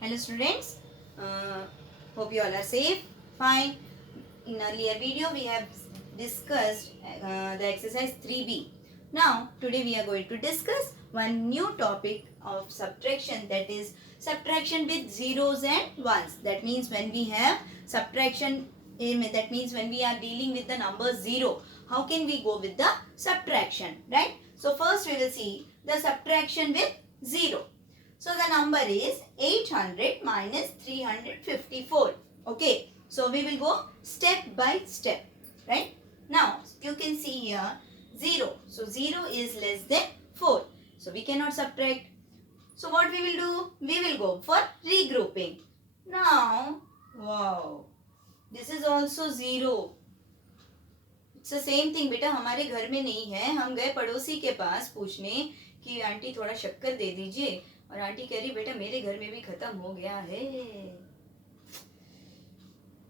Hello students, hope you all are safe, fine. In earlier video we have discussed the exercise 3b. Now today we are going to discuss one new topic of subtraction, that is subtraction with zeros and ones. That means when we have subtraction, that means when we are dealing with the number 0, how can we go with the subtraction, right? So first we will see the subtraction with 0. So the number is 800 minus 354. Okay. So we will go step by step. Right. Now you can see here 0. So 0 is less than 4. So we cannot subtract. So what we will do? We will go for regrouping. Now, wow. This is also 0. It's the same thing. बेटा हमारे घर में नहीं है. हम गए पड़ोसी के पास पूछने कि आंटी थोड़ा शक्कर दे दीजिए, और आंटी कह रही बेटा मेरे घर में भी खत्म हो गया है.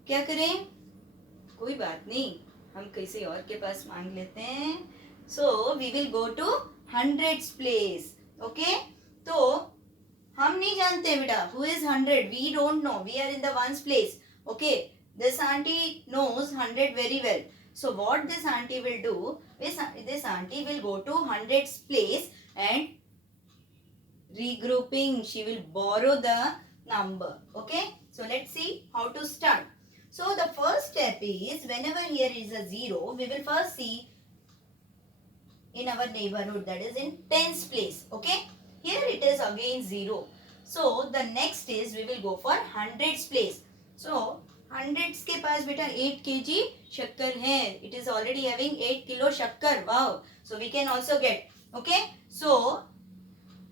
क्या करें? कोई बात नहीं, हम किसी और के पास मांग लेते हैं. So we will go to hundreds place. Okay, तो हम नहीं जानते बेटा who is 100. We don't know, we are in the ones place. Okay, this aunty knows 100 very well. So what this auntie will do is, this auntie will go to hundreds place and regrouping. She will borrow the number. Okay, so let's see how to start. So the first step is, whenever here is a 0, we will first see in our neighborhood, that is in tens place. Okay, here it is again 0. So the next is we will go for hundreds place. So hundreds के पास बेटा 8 kg शक्कर है. It is already having 8 kilo शक्कर. Wow, so we can also get. Okay, so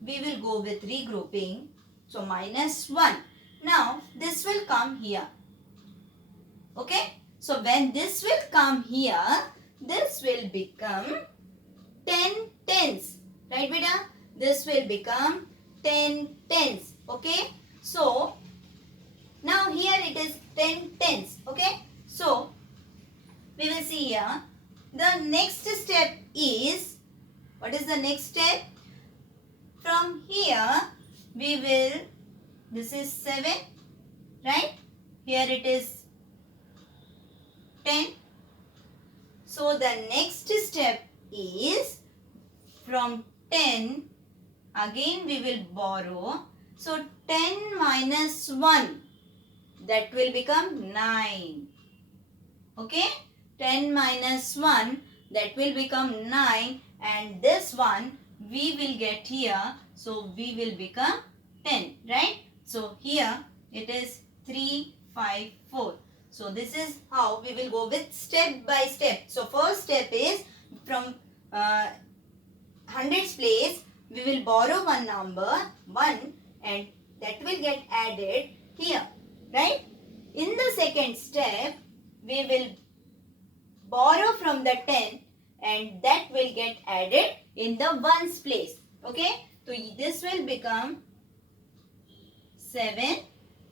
we will go with regrouping. So -1. Now this will come here. Okay, so when this will come here, this will become 10 tens. Right बेटा, this will become 10 tens. Okay, so now here it is 10 tens. Okay, so we will see here the next step is, what is the next step? From here we will, this is 7, right? Here it is 10. So the next step is from 10 again we will borrow. So 10 minus 1, that will become 9. Okay, 10 minus 1, that will become 9, and this one we will get here, so we will become 10, right? So here it is 3, 5, 4. So this is how we will go with step by step. So first step is from hundreds place we will borrow one number 1, and that will get added here. Right? In the second step, we will borrow from the 10, and that will get added in the ones place. Okay? So this will become 7,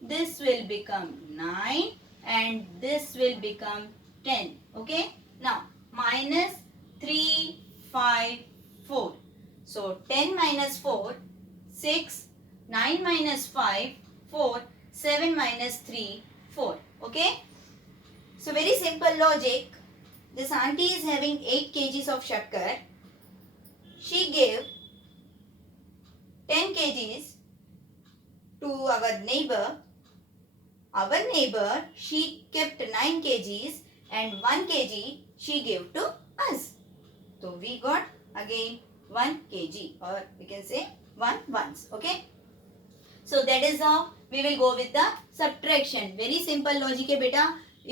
this will become 9, and this will become 10. Okay? Now, -3, 5, 4. So 10 minus 4, 6, 9 minus 5, 4, 7 minus 3, 4. Okay. So very simple logic. This auntie is having 8 kgs of shakkar. She gave 10 kgs to our neighbor. Our neighbor, she kept 9 kgs and 1 kg she gave to us. So we got again 1 kg, or we can say 1 ones. Okay. So that is how we will go with the subtraction. Very simple logic है बेटा.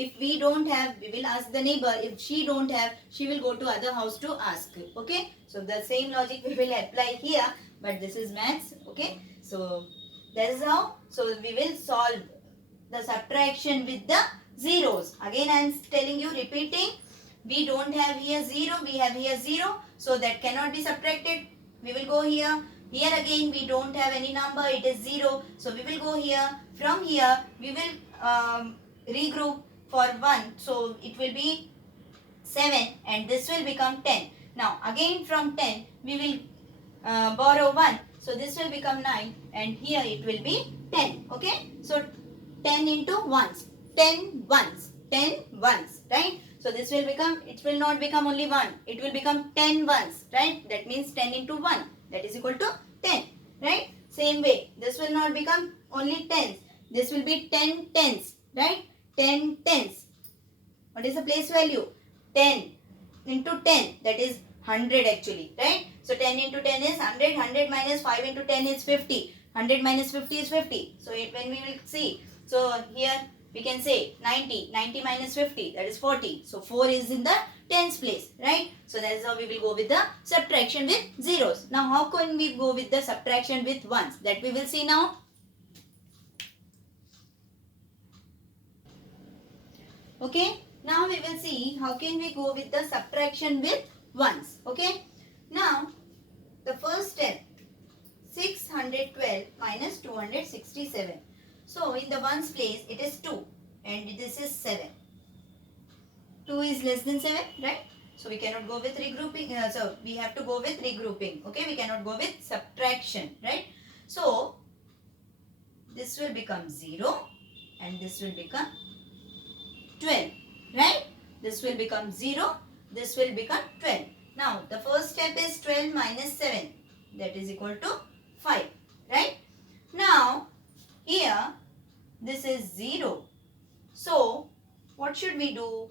If we don't have, we will ask the neighbor. If she don't have, she will go to other house to ask. Okay. So the same logic we will apply here, but this is maths. Okay. So that is how. So we will solve the subtraction with the zeros. Again I am telling you, repeating. We don't have here 0. We have here 0. So that cannot be subtracted. We will go here. Here again we don't have any number, it is 0. So we will go here. From here we will regroup for 1. So it will be 7, and this will become 10. Now again from 10 we will borrow 1. So this will become 9 and here it will be 10. Okay. So 10 into ones. 10 ones. 10 ones. Right. So this will become, it will not become only 1. It will become 10 ones. Right. That means 10 into 1. That is equal to 10. Right. Same way. This will not become only tens. This will be 10 tens. Right. 10 tens. What is the place value? 10 into 10. That is 100 actually. Right. So 10 into 10 is 100. 100 minus 5 into 10 is 50. 100 minus 50 is 50. So when we will see. So here we can say 90. 90 minus 50. That is 40. So 4 is in the tens place. Right. So that is how we will go with the subtraction with zeros. Now how can we go with the subtraction with ones? That we will see now. Okay. Now we will see how can we go with the subtraction with ones. Okay. Now the first step, 612 minus 267. So in the ones place it is 2 and this is 7. 2 is less than 7, right? So we cannot go with regrouping. So we have to go with regrouping. Okay, we cannot go with subtraction, right? So this will become 0 and this will become 12, right? This will become 0. This will become 12. Now the first step is 12 minus 7. That is equal to 5, right? Now here this is 0. So what should we do?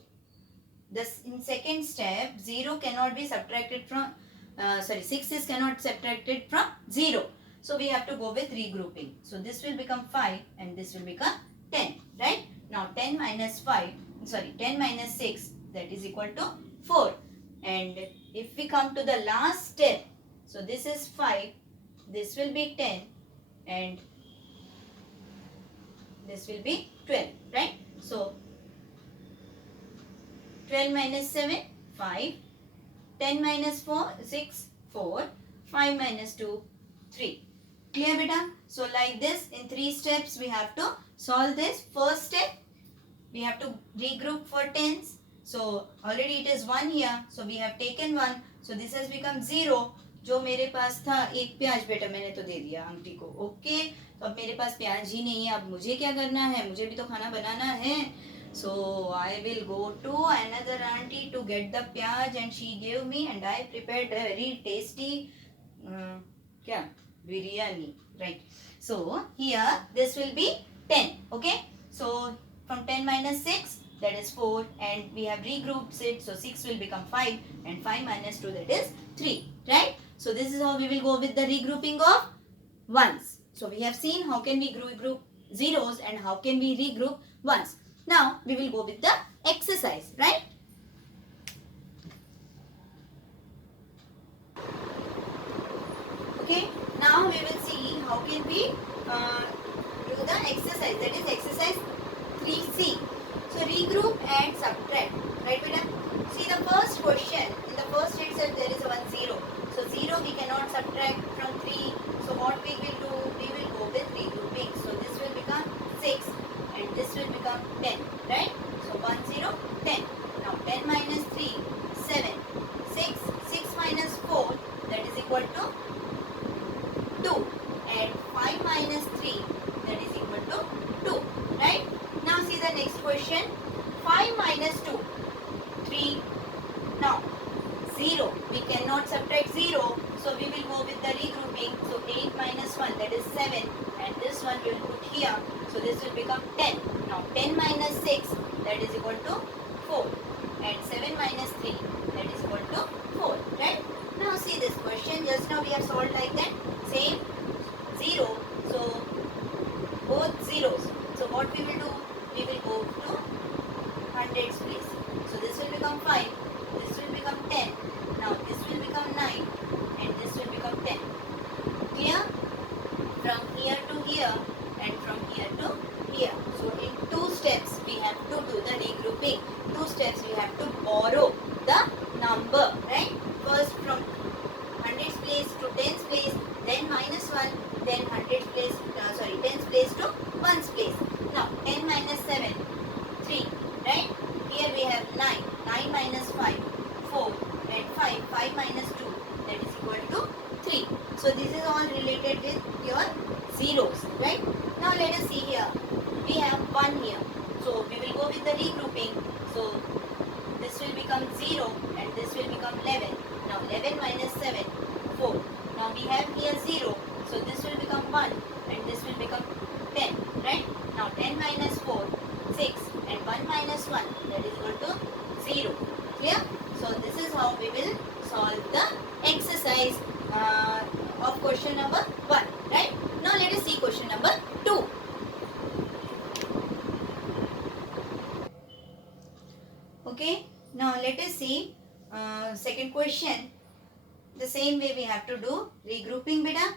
This in second step 0 cannot be subtracted from 6 is cannot subtracted from 0. So we have to go with regrouping. So this will become 5 and this will become 10, right? Now 10 minus 6, that is equal to 4. And if we come to the last step, so this is 5, this will be 10 and this will be 12, right? So 12 minus 7, 5. 10 minus 4, 6, 4. 5 minus 2, 3. Clear, beta? So like this, in 3 steps, we have to solve this. First step, we have to regroup for tens. So already it is 1 here. So we have taken 1. So this has become 0. जो मेरे पास था एक प्याज बेटा मैंने तो दे दिया aunty को. ओके, तो अब मेरे पास प्याज ही नहीं है. अब मुझे क्या करना है? मुझे भी तो खाना बनाना है. So I will go to another auntie to get the pyaj and she gave me and I prepared a very tasty biryani, right? So here this will be 10, okay? So from 10 minus 6, that is 4 and we have regrouped it. So 6 will become 5 and 5 minus 2, that is 3, right? So this is how we will go with the regrouping of ones. So we have seen how can we group zeros and how can we regroup ones. Now we will go with the exercise, right? Okay, now we will see how can we do the exercise, that is exercise 3C. So regroup and subtract, right beta? See the first question, in the first itself there is a 1 0. So 0 we cannot subtract from 3. So what we will do? We will go with regrouping. So this will become 6 and this will become 10, right? So 1 0 10. Now 10 minus 3 7. 6 minus 4, that is equal to 2 and 5 minus 3, that is equal to 2, right? Now see the next question. 5 minus 2 3. Now 0, we cannot subtract 0, so we will go with the regrouping. So 8 minus 1, that is 7 and this one we will put here. So this will become 10. Now 10 minus 6, that is equal to 4 and 7 minus 3, that is equal to 4, right? Now see this question, just now we have solved like that. Same 0, so both zeros. So what we will do? We will go to hundreds place. So this will become 5, this will become 10. Now this will become 9 and this will become 10. Clear? From here to here and from here to here. So in 2 steps we have to do the regrouping. 2 steps we have to borrow the number, right? First from hundreds place to tens place, then minus 1, then hundreds place, tens place to ones place. Now 10 minus 7, 3, right? Here we have 9, 9 minus 5, 4 and 5 minus 2, that is equal to 3. So this is all related zeros, right? Now let us see here. We have 1 here. So we will go with the regrouping. So this will become 0 and this will become 11. Now 11 minus 7, 4. Now we have here 0. So this will become 1 and this will become 10, right? Now 10 minus 4, 6 and 1 minus 1, that is equal to 0. Clear? So this is how we will solve the exercise of question number 1, right? Now let us see question number 2. Okay, now let us see second question. The same way we have to do regrouping beta.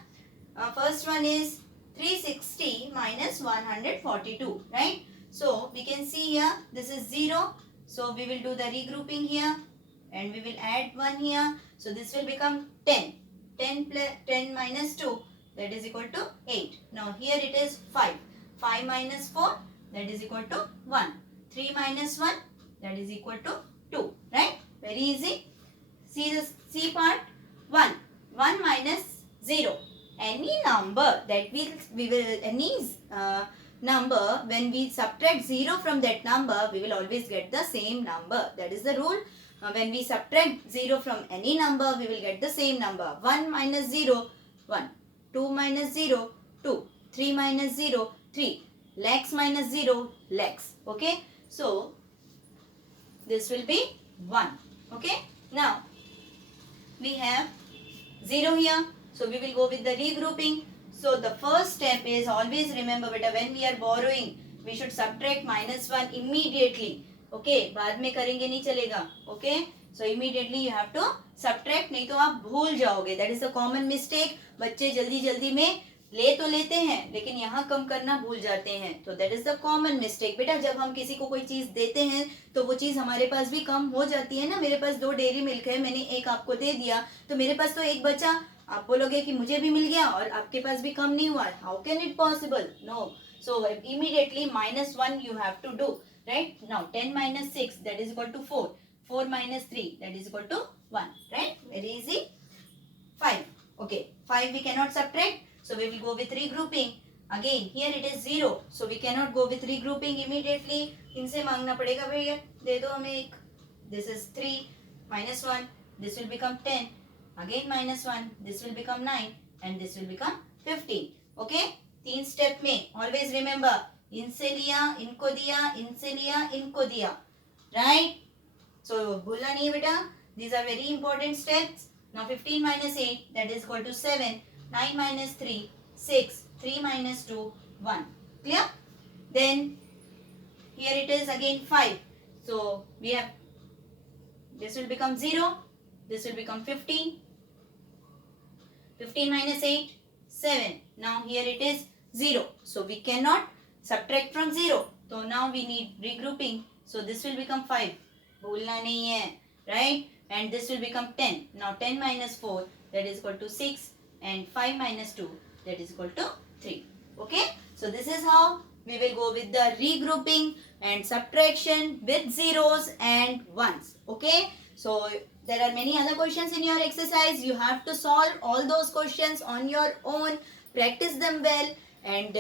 First one is 360 minus 142, right? So we can see here this is 0. So we will do the regrouping here and we will add 1 here. So this will become 10. 10 minus 2, that is equal to 8. Now here it is 5. 5 minus 4, that is equal to 1. 3 minus 1, that is equal to 2, right? Very easy. See the C part. 1. 1 minus 0. Any number that number, when we subtract 0 from that number, we will always get the same number. That is the rule. When we subtract 0 from any number, we will get the same number. 1 minus 0, 1. 2 minus 0, 2. 3 minus 0, 3. Lakhs minus 0, lakhs. Okay. So, this will be 1. Okay. Now, we have 0 here. So, we will go with the regrouping. So, the first step is, always remember beta, when we are borrowing, we should subtract minus 1 immediately. Okay. बाद में करेंगे नहीं चलेगा. Okay. So, immediately you have to subtract, नहीं तो आप भूल जाओगे. That is a common mistake. बच्चे जल्दी जल्दी में ले तो लेते हैं लेकिन यहाँ कम करना भूल जाते हैं. तो that is the common mistake बेटा. जब हम किसी को कोई चीज देते हैं तो वो चीज हमारे पास भी कम हो जाती है ना. मेरे पास 2 डेयरी मिल्क है, मैंने एक आपको दे दिया तो मेरे पास तो एक बचा. आप बोलोगे कि मुझे भी मिल गया और आपके पास भी कम नहीं हुआ. How can it possible? No. So immediately -1 you have to do, right? Now 10 minus 6, that is equal to 4. 4 minus 3, that is equal to 1, right? Very easy. 5. Okay, 5 we cannot subtract. So we will go with regrouping. Again, here it is 0. So we cannot go with regrouping immediately. इनसे मांगना पड़ेगा भैया, दे दो हमें एक. This is 3 minus 1. This will become 10. Again minus 1. This will become 9. And this will become 15. Okay? 3 step में. Always remember. इनसे लिया, इनको दिया, इनसे लिया, इनको दिया. Right? So भूलना नहीं है बेटा. These are very important steps. Now 15 minus 8, that is equal to 7. 9 minus 3, 6. 3 minus 2, 1. Clear? Then here it is again 5. So we have, this will become 0. This will become 15. 15 minus 8, 7. Now here it is 0. So we cannot subtract from 0. So now we need regrouping. So this will become 5. भूलना नहीं है. Right? And this will become 10. Now 10 minus 4, that is equal to 6. And 5 minus 2, that is equal to 3. Okay. So this is how we will go with the regrouping and subtraction with zeros and ones. Okay. So there are many other questions in your exercise. You have to solve all those questions on your own. Practice them well. And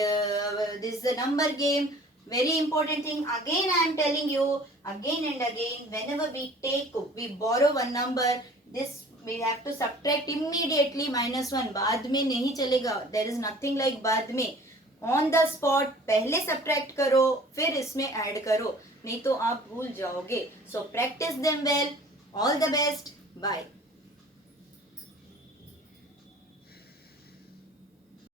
this is the number game. Very important thing. Again I am telling you again and again, whenever we borrow one number, this we have to subtract immediately -1. बाद में नहीं चलेगा. There is nothing like बाद में. On the spot पहले subtract करो फिर इसमें add करो, नहीं तो आप भूल जाओगे. So practice them well. All the best. Bye.